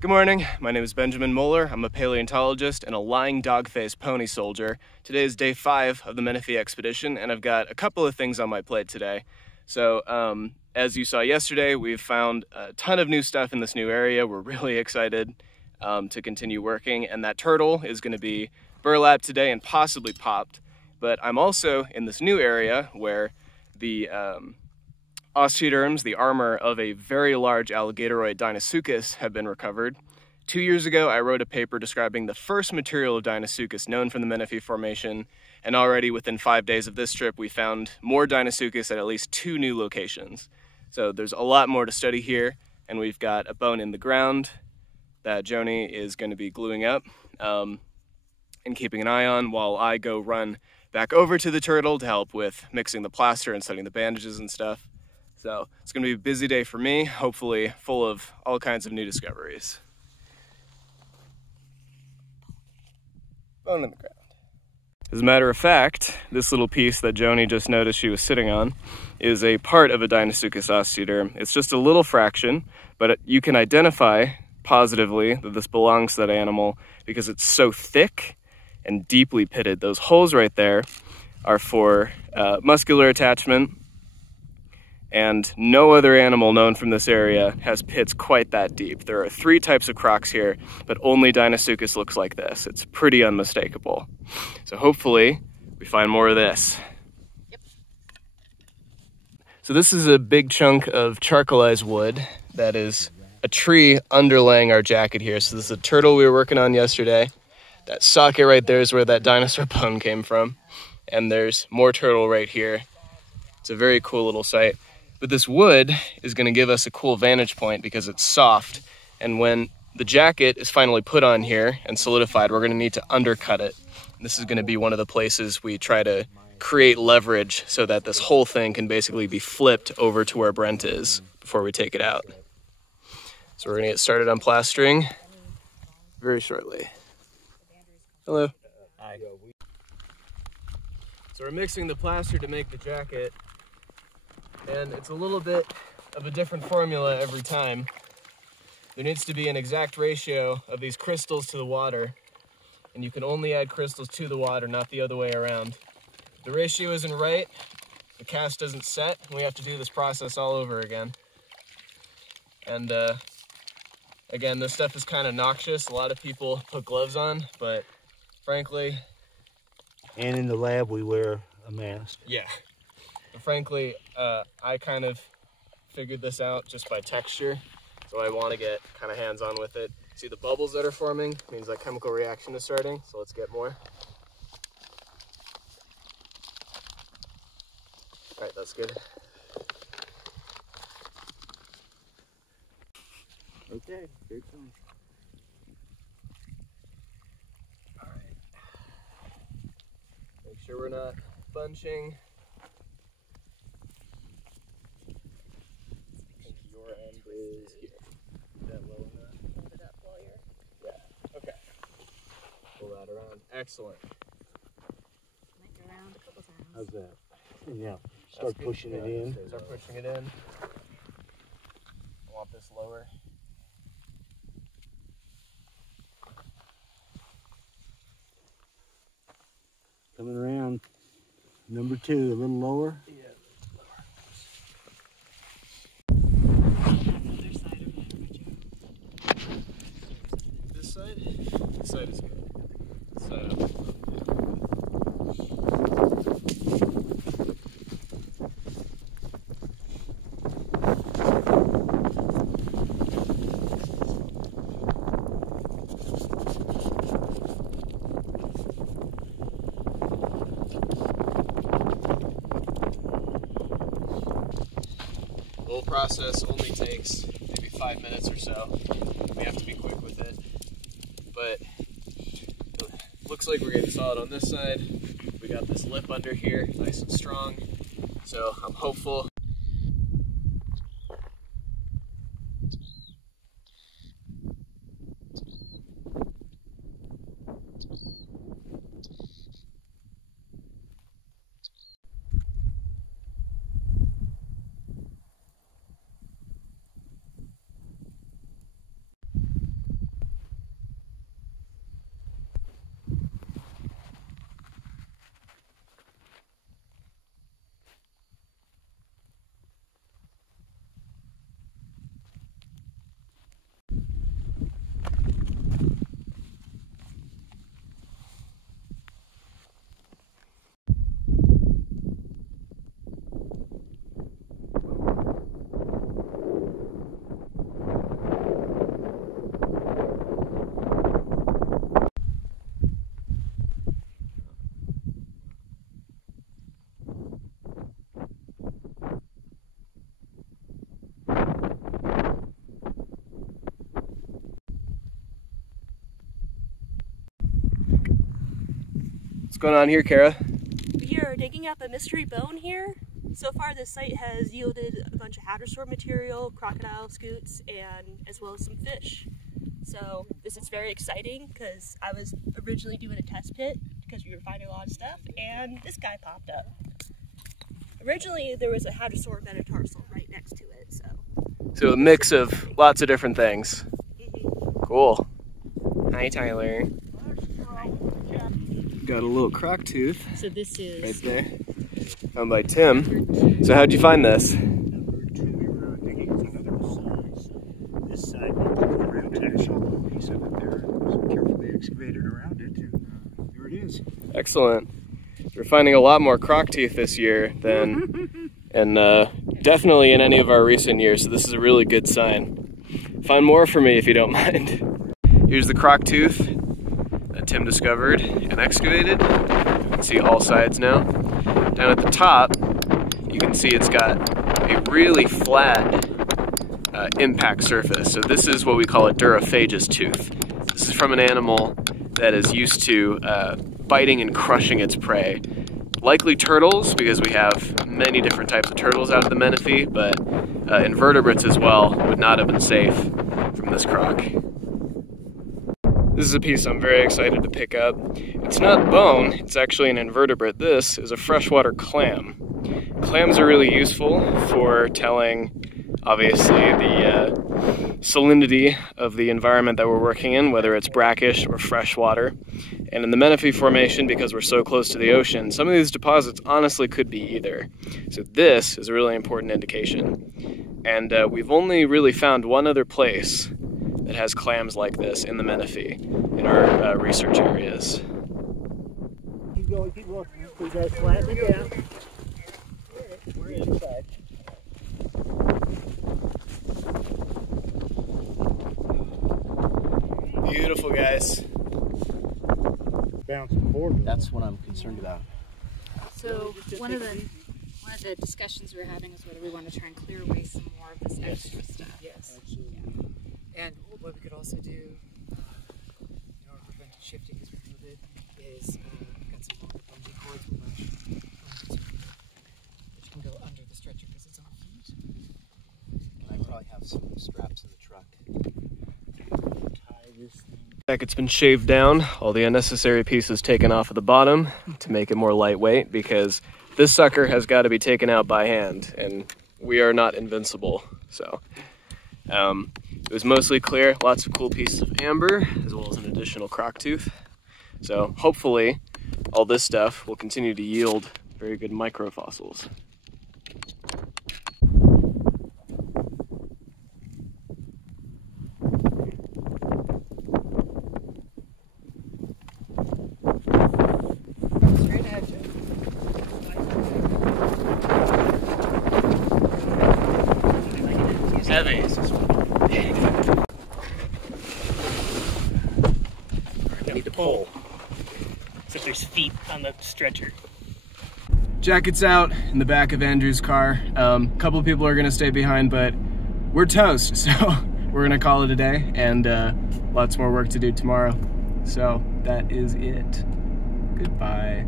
Good morning, my name is Benjamin Mohler. I'm a paleontologist and a lying dog-faced pony soldier. Today is day 5 of the Menefee expedition, and I've got a couple of things on my plate today. So, as you saw yesterday, we've found a ton of new stuff in this new area. We're really excited to continue working, and that turtle is going to be burlapped today and possibly popped. But I'm also in this new area where the osteoderms, the armor of a very large alligatoroid Deinosuchus, have been recovered. 2 years ago, I wrote a paper describing the first material of Deinosuchus known from the Menefee Formation, and already within 5 days of this trip, we found more Deinosuchus at least 2 new locations. So there's a lot more to study here, and we've got a bone in the ground that Joni is going to be gluing up and keeping an eye on while I go run back over to the turtle to help with mixing the plaster and setting the bandages and stuff. So it's going to be a busy day for me, hopefully full of all kinds of new discoveries. Bone in the ground. As a matter of fact, this little piece that Joni just noticed she was sitting on is a part of a Deinosuchus osteoderm. It's just a little fraction, but you can identify positively that this belongs to that animal because it's so thick and deeply pitted. Those holes right there are for muscular attachment, and no other animal known from this area has pits quite that deep. There are 3 types of crocs here, but only Deinosuchus looks like this. It's pretty unmistakable. So hopefully we find more of this. Yep. So this is a big chunk of charcoalized wood that is a tree underlaying our jacket here. So this is a turtle we were working on yesterday. That socket right there is where that dinosaur bone came from. And there's more turtle right here. It's a very cool little site. But this wood is going to give us a cool vantage point because it's soft. And when the jacket is finally put on here and solidified, we're going to need to undercut it. This is going to be one of the places we try to create leverage so that this whole thing can basically be flipped over to where Brent is before we take it out. So we're going to get started on plastering very shortly. Hello. Hi. So we're mixing the plaster to make the jacket, and it's a little bit of a different formula every time. There needs to be an exact ratio of these crystals to the water, and you can only add crystals to the water, not the other way around. If the ratio isn't right, the cast doesn't set, and we have to do this process all over again. And again, this stuff is kind of noxious. A lot of people put gloves on, but frankly... And in the lab, we wear a mask. Yeah. But frankly, I kind of figured this out just by texture, so I want to get kind of hands-on with it. See the bubbles that are forming? Means that chemical reaction is starting, so let's get more. All right, that's good. Okay, here it comes. All right. Make sure we're not bunching. I think your end is here. Is that low enough? Hold it up while you're... Yeah, okay. Pull that around. Excellent. Make it around a couple times. How's that? Yeah, start pushing it in. Start pushing it in. I want this lower. Coming around. Number 2, a little lower. Yeah. Other side of it. This side? This side is good. This side up. The whole process only takes maybe 5 minutes or so. We have to be quick with it. But it looks like we're getting solid on this side. We got this lip under here, nice and strong. So I'm hopeful. What's going on here, Kara? We are digging up a mystery bone here. So far this site has yielded a bunch of hadrosaur material, crocodile scoots, and as well as some fish. So this is very exciting because I was originally doing a test pit because we were finding a lot of stuff, and this guy popped up. Originally there was a hadrosaur metatarsal right next to it, So a mix of lots of different things. Cool. Hi, Tyler. Got a little croc tooth So this is right there, found by Tim. So how'd you find this? Number 2, we were digging another size. This side, we put a round taxon piece of it there. So carefully excavated around it, and there it is. Excellent. We're finding a lot more croc teeth this year than, and definitely in any of our recent years, so this is a really good sign. Find more for me if you don't mind. Here's the croc tooth that Tim discovered and excavated. You can see all sides now. Down at the top, you can see it's got a really flat impact surface. So this is what we call a duraphagous tooth. This is from an animal that is used to biting and crushing its prey. Likely turtles, because we have many different types of turtles out of the Menefee, but invertebrates as well would not have been safe from this croc. This is a piece I'm very excited to pick up. It's not bone, it's actually an invertebrate. This is a freshwater clam. Clams are really useful for telling, obviously, the salinity of the environment that we're working in, whether it's brackish or freshwater. And in the Menefee Formation, because we're so close to the ocean, some of these deposits honestly could be either. So this is a really important indication. And we've only really found one other place that has clams like this in the Menefee, in our research areas. Keep going, keep going. We got to flatten it down. We're inside. Beautiful, guys. Bouncing forward. That's what I'm concerned about. so one of the discussions we're having is whether we want to try and clear away some more of this extra stuff. Yes. Absolutely. And what we could also do, in order to prevent shifting as we move it, is we've got some longer bungee cords with mesh, which can go under the stretcher because it's on feet. And I probably have some straps in the truck. Tie this thing. It's been shaved down, all the unnecessary pieces taken off of the bottom to make it more lightweight, because this sucker has got to be taken out by hand, and we are not invincible. So it was mostly clear, lots of cool pieces of amber, as well as an additional croc tooth. So hopefully all this stuff will continue to yield very good microfossils. Straight ahead, Joe. Heavy. I need to pull. So there's feet on the stretcher. Jacket's out in the back of Andrew's car. A couple people are gonna stay behind, but we're toast, so we're gonna call it a day, and lots more work to do tomorrow. So that is it. Goodbye.